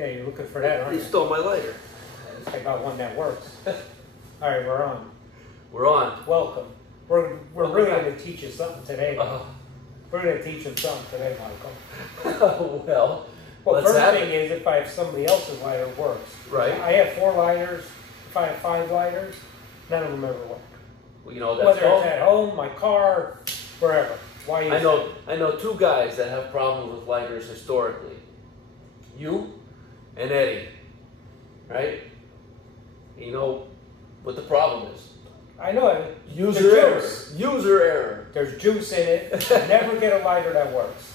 Yeah, you're looking for that, aren't You you? stole my lighter. I got one that works. All right, we're on. We're on. Welcome. We're really back. going to teach you something today. We're going to teach you something today, Michael. Well, Well, let's first have thing it. is if I have somebody else's lighter, it works. Right. I have 4 lighters. If I have 5 lighters, none of them ever work. Well, you know, that's Whether all. it's at home, my car, wherever. Why is I know 2 guys that have problems with lighters historically. You and Eddie. Right? You know what the problem is. I know it. User error. User error. There's juice in it. I never get a lighter that works.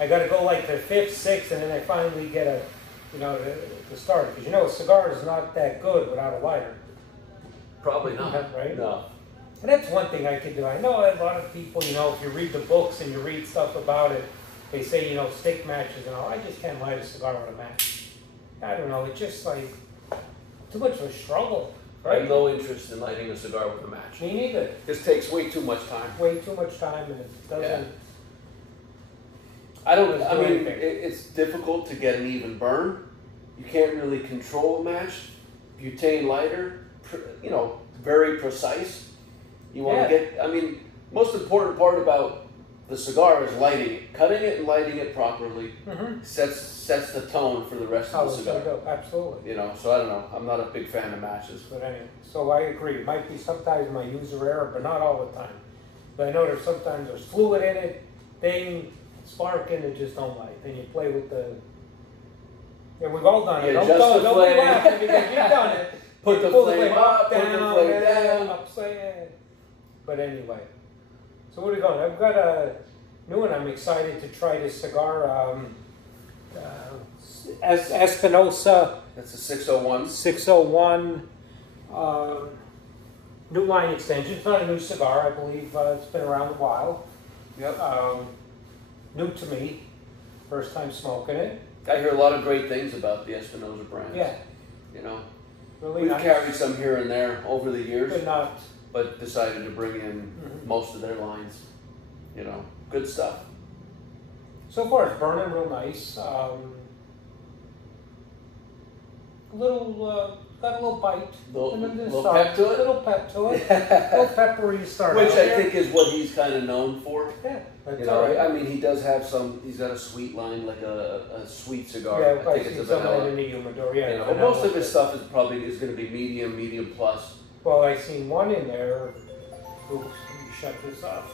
I got to go like the 5th, 6th, and then I finally get a, to start. Because a cigar is not that good without a lighter. Probably not. Right? No. And that's one thing I can do. I know a lot of people, if you read the books and you read stuff about it, they say, stick matches and all. I just can't light a cigar with a match. I don't know. It's just like too much of a struggle. I Right? have no interest in lighting a cigar with a match. Me neither. This takes way too much time. Way too much time and it doesn't. Yeah. I Doesn't do mean, anything. it's difficult to get an even burn. You can't really control a match. Butane lighter, very precise. You want to most important part about the cigar is lighting it. Cutting it and lighting it properly sets the tone for the rest How of the it's cigar. going to go. Absolutely. So I don't know. I'm not a big fan of matches. But anyway, so I agree. It might be sometimes my user error, but not all the time. But I know sometimes there's fluid in it, thing, spark in it, just don't light. Then you play with the. Yeah, we've all done it. Yeah, Don't the be flame. laughing because you've done it. Put You the pull flame up, put the down, flame down. upside. But anyway, so where are we going? I've got a new one. I'm excited to try this cigar. Espinosa That's a 601. 601 new line extension. It's not a new cigar, I believe. It's been around a while. Yep. New to me. First time smoking it. I hear a lot of great things about the Espinosa brand. Yeah. Really We've nice. carried some here and there over the years, But not. but decided to bring in most of their lines. Good stuff. So far, it's burning real nice. Got a little bite. Little pep to it? Little pep to it. A little peppery to start Which out I there. think is what he's kind of known for. Yeah, that's all right. I mean, he does have he's got a sweet line, like a sweet cigar. Yeah, I think it's a some of that vanilla. in the humidor. Yeah, But vanilla. most of his stuff is going to be medium plus. Well, I seen one in there. Oops, let me shut this off.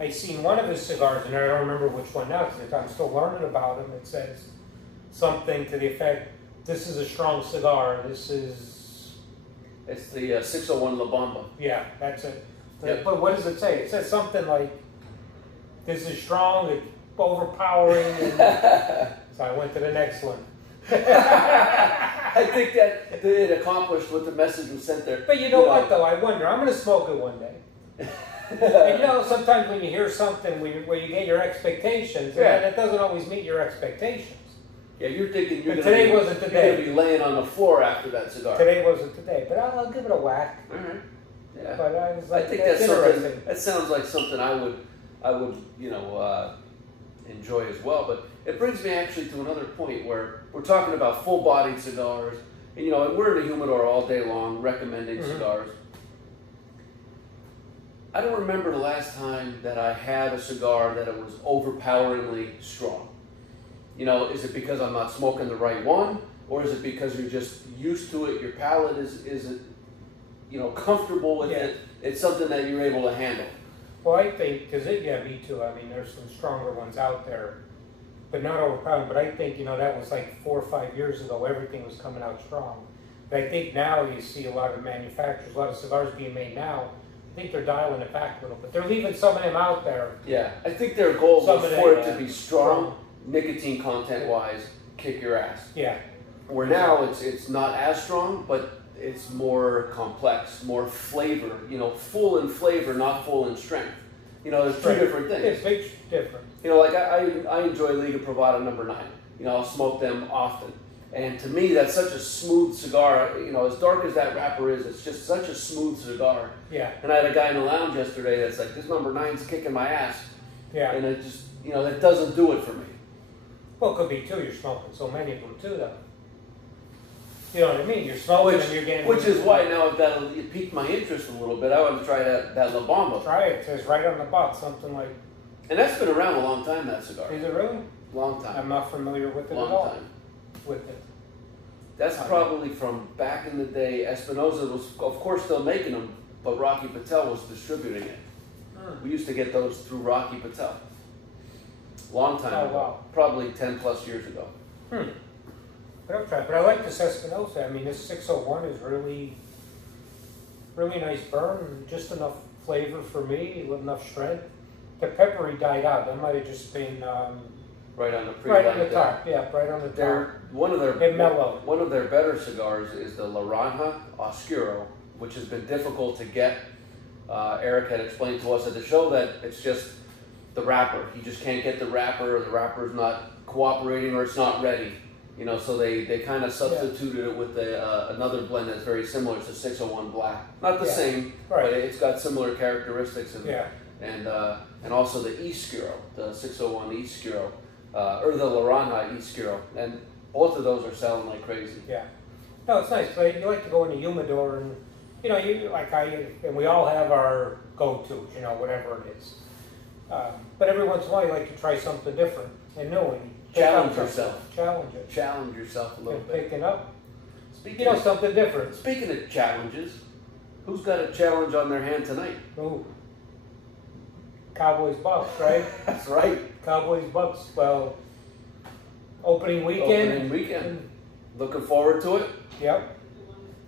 I seen one of his cigars in there. I don't remember which one now because I'm still learning about him. It says something to the effect, "This is a strong cigar. This is." It's the 601 La Bamba. Yeah, that's it. Yep. But what does it say? It says something like, "This is strong. It's overpowering." And so I went to the next one. I think that it accomplished what the message was sent there. But you know what, though? I wonder. I'm going to smoke it one day. And sometimes when you hear something where you get your expectations, and then it doesn't always meet your expectations. Yeah, you're thinking you're today wasn't the day. You're going to be laying on the floor after that cigar. Today wasn't today, but I'll give it a whack. All right. Yeah. But I was like, I think that's that's interesting. something. That sounds like something I would enjoy as well. But it brings me actually to another point where we're talking about full-bodied cigars, and and we're in the humidor all day long recommending cigars. I don't remember the last time that I had a cigar that it was overpoweringly strong. Is it because I'm not smoking the right one, or is it because you're just used to it? Your palate is comfortable with it. It's something that you're able to handle. Well, I think, me too. I mean, there's some stronger ones out there, but not overpowering. But I think, that was like 4 or 5 years ago. Everything was coming out strong. But I think now you see a lot of manufacturers, a lot of cigars being made now. I think they're dialing it back a little bit. They're leaving some of them out there. Yeah, I think their goal Some was of for them, it to be strong, nicotine content-wise, kick your ass. Yeah. Where now it's not as strong, but it's more complex, more flavor. Full in flavor, not full in strength. There's two different things. It's big different. Like I enjoy Liga Privada No. 9. I'll smoke them often. And to me, that's such a smooth cigar. As dark as that wrapper is, it's just such a smooth cigar. Yeah. And I had a guy in the lounge yesterday that's like, this No. 9's kicking my ass. Yeah. And it just, that doesn't do it for me. Well, it could be too. You're smoking so many of them too, though. You know what I mean? You're smoking and you're getting. Which is why now it piqued my interest a little bit. I want to try that La Bamba. Try it. It says right on the box something like. And that's been around a long time. That cigar. Is it really? Long time. I'm not familiar with it Long at all. time. With it. That's probably from back in the day. Espinosa was, of course, still making them, but Rocky Patel was distributing it. We used to get those through Rocky Patel. Long time ago. Wow. Probably 10 plus years ago. But I'll try. But I like this Espinosa. I mean, this 601 is really, really nice burn. Just enough flavor for me, with enough strength. The peppery died out. That might have just been Right on the right on the top. Yeah, right on the top. One of their It mellowed. One of their better cigars is the Laranja Oscuro, which has been difficult to get. Eric had explained to us at the show that it's just the wrapper. He just can't get the wrapper, or the wrapper's not cooperating, or it's not ready. You know, so they kind of substituted it with another blend that's very similar. It's a 601 Black. Not the same, Right. but it's got similar characteristics. Yeah. And also the Oscuro, the 601 Oscuro, or the Laranja Oscuro. And both of those are selling like crazy. Yeah. No, it's nice. But you like to go in the humidor and, you know, and we all have our go-tos, you know, whatever it is. But every once in a while you like to try something different and new. And Challenge yourself. Challenge it. Challenge yourself a little bit. Picking up. Speaking You know, of, something different. Speaking of challenges, who's got a challenge on their hand tonight? Ooh. Cowboys Bucks, right? That's right. Cowboys Bucks. Well, opening weekend. Opening weekend. Looking forward to it. Yep.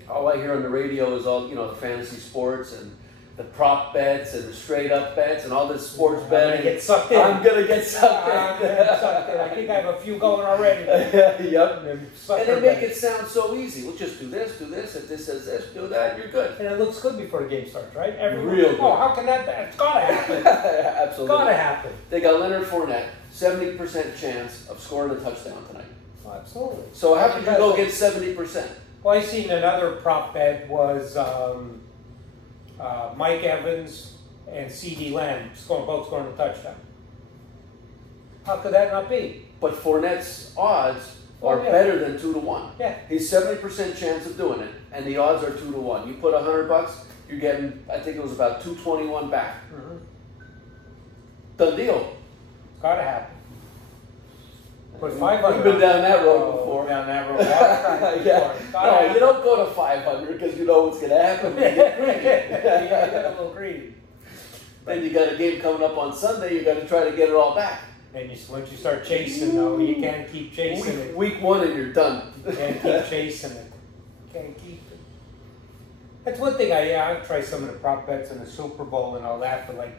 All I hear on the radio is all, you know, the fantasy sports and the prop bets and the straight up bets and all this sports betting. I'm gonna get sucked in. I'm gonna get sucked in. I'm gonna get sucked in. I think I have a few going already. Yep. And they make it sound so easy. We'll just do this. If this says this, do that, you're good. And it looks good before the game starts, right? Everyone, Real good. Oh, how can that? It's gotta happen. Absolutely. It's gotta happen. They got Leonard Fournette, 70% chance of scoring a touchdown tonight. Oh, absolutely. So how could you go get 70%? Well, I seen another prop bet was Mike Evans and C.D. Lamb both scoring a touchdown. How could that not be? But Fournette's odds are better than 2-1. Yeah. He's 70% chance of doing it, and the odds are 2-1. You put $100, you're getting, I think it was about 221 back. Mm-hmm. Done deal. It's gotta happen. Put 500. We've been down that road before. Down that road. Yeah. No, you don't go to 500 because you know what's going to happen. You get greedy. You get a little greedy. Then you got a game coming up on Sunday. You got to try to get it all back. Then once you start chasing, though, you can't keep chasing it. Week 1 and you're done. You can't keep chasing it. Can't keep it. That's one thing. I try some of the prop bets in the Super Bowl and all that, but like,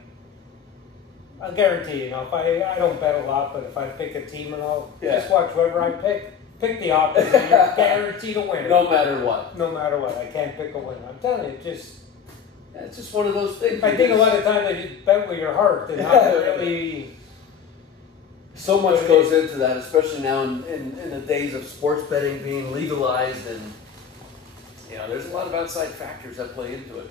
I'll guarantee, you know, if I don't bet a lot, but if I pick a team and all, just watch whoever I pick the opposite, and you're guaranteed a winner. No matter what. No matter what. I can't pick a winner. I'm telling you, it's just one of those things. I think a lot of times they just bet with your heart and not really. So much goes into that, especially now in the days of sports betting being legalized, and you know, there's a lot of outside factors that play into it.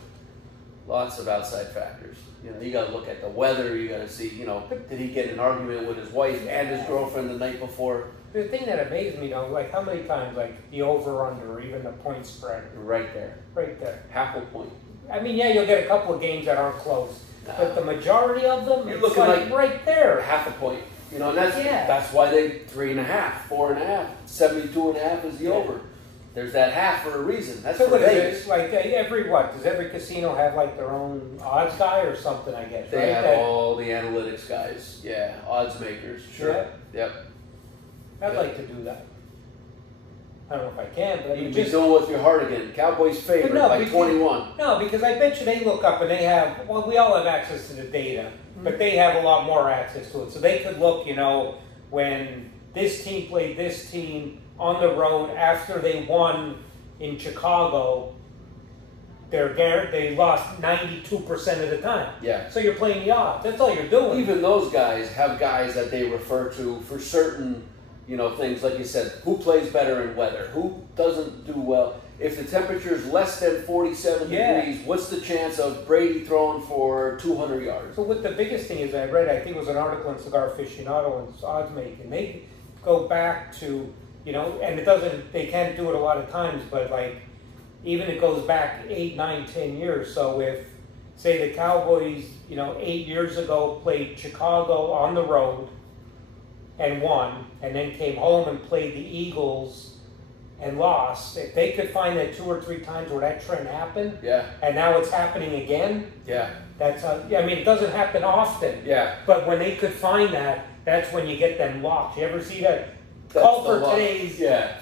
Lots of outside factors. You know, you got to look at the weather. You got to see, you know, did he get in an argument with his wife and his girlfriend the night before? The thing that amazed me, though, like how many times, like the over/under, or even the point spread, Right there. right there. Half a point. I mean, yeah, you'll get a couple of games that aren't close, but the majority of them, You're it's looking like like right there. Half a point. You know, and that's why they 3.5, 4.5, 72.5 is the over. There's that half for a reason. That's So for what is Vegas. it? Like does every casino have like their own odds guy or something? I guess They right? have all the analytics guys. Yeah, odds makers. Sure. Yeah. Yep. I'd like to do that. I don't know if I can, but You can be doing with your heart again. Cowboys favorite by 21. No, because I bet you they look up and they have. Well, we all have access to the data, but they have a lot more access to it. So they could look, you know, when this team played this team on the road after they won in Chicago, they lost 92% of the time. Yeah. So you're playing the odds. That's all you're doing. Even those guys have guys that they refer to for certain, you know, things like you said. Who plays better in weather? Who doesn't do well? If the temperature is less than 47 degrees, what's the chance of Brady throwing for 200 yards? So what the biggest thing is I read, I think it was an article in Cigar Aficionado and odds making. go back to, and it doesn't, they can't do it a lot of times, but like, even it goes back 8, 9, 10 years. So if, say the Cowboys, 8 years ago played Chicago on the road and won, and then came home and played the Eagles and lost, if they could find that 2 or 3 times where that trend happened, and now it's happening again, that's it doesn't happen often, but when they could find that, that's when you get them locks. You ever see that? Call for today's,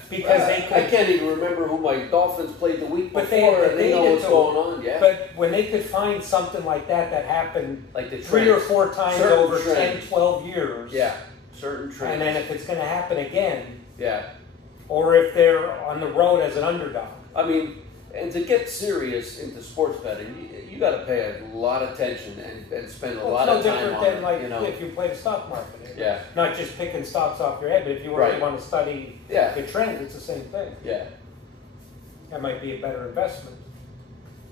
because they could. I can't even remember who my Dolphins played the week before, but they know what's going on. But when they could find something like that happened like the 3 or 4 times certain over trends. 10, 12 years, certain trends, and then if it's going to happen again, yeah, or if they're on the road as an underdog. I mean, and to get serious into sports betting, you got to pay a lot of attention and spend a lot of time on it. It's no different than if you play the stock market. Not just picking stocks off your head, but if you really want to study the trends, it's the same thing. That might be a better investment.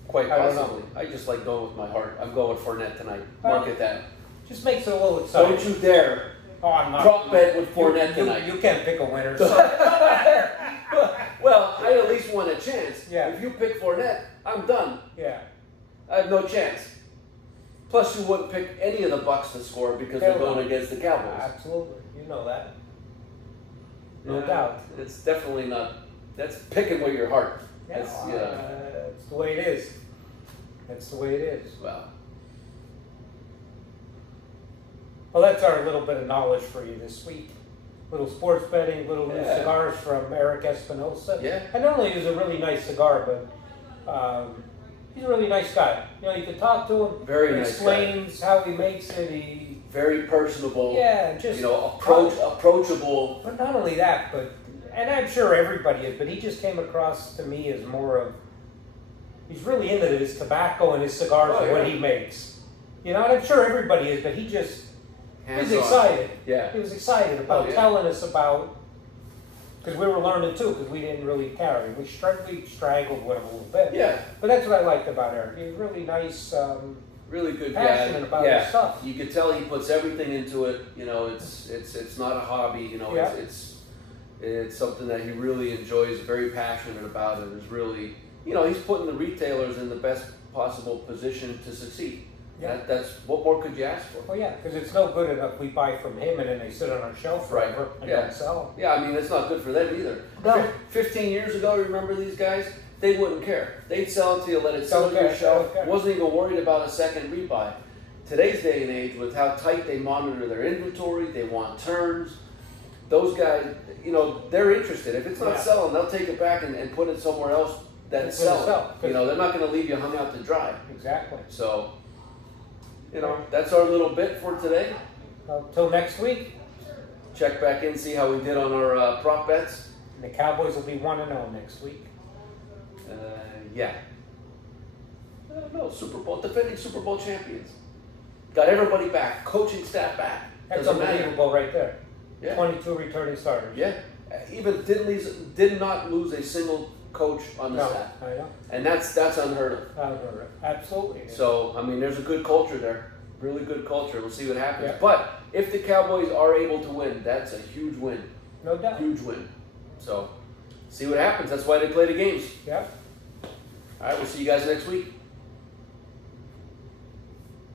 Quite possibly. I just like going with my heart. I'm going with Fournette tonight. Mark it down. Just makes it a little exciting. Don't you dare. Oh, I'm not. Prop bet with Fournette tonight. You can't pick a winner. Well, I at least want a chance. Yeah. If you pick Fournette, I'm done. Yeah. I have no chance. Plus, you wouldn't pick any of the Bucks to score because they're going against the Cowboys. Absolutely. You know that. No doubt. It's definitely not. That's picking with your heart. That's the way it is. That's the way it is. Well, that's our little bit of knowledge for you this week. Little sports betting, little new cigars from Eric Espinosa. And not only is a really nice cigar, but he's a really nice guy. You can talk to him. Very nice. Explains how he makes it. He very personable. Just approachable. But not only that, and I'm sure everybody is, but he just came across to me as more of, he's really into his tobacco and his cigars and what he makes. And I'm sure everybody is, but he just. He was excited. He was excited about telling us about, because we were learning too, because we didn't really carry. We straggled with him a little bit. But that's what I liked about Eric. He was really nice, really good, passionate about his stuff. You could tell he puts everything into it. It's not a hobby. It's something that he really enjoys. Very passionate about it. Is really, he's putting the retailers in the best possible position to succeed. That's what more could you ask for? Well, because it's no good enough we buy from him and then they sit on our shelf forever and don't sell them. I mean, it's not good for them either. No. 15 years ago, remember these guys? They wouldn't care. They'd sell it to you, let it sit on your shelf. Wasn't even worried about a second rebuy. Today's day and age, with how tight they monitor their inventory, they want turns. Those guys, they're interested. If it's not selling, they'll take it back and put it somewhere else that it's selling. They're not going to leave you hung out to dry. Exactly. So, that's our little bit for today. Till next week. Check back in, see how we did on our prop bets. And the Cowboys will be 1-0 next week. No, Super Bowl, defending Super Bowl champions. Got everybody back, coaching staff back. That's unbelievable right there. 22 returning starters. Even did not lose a single coach on the staff. I know. And that's unheard of. Unheard of. Absolutely. So, there's a good culture there. Really good culture. We'll see what happens. But if the Cowboys are able to win, that's a huge win. No doubt. Huge win. So, see what happens. That's why they play the games. Yep. All right, we'll see you guys next week.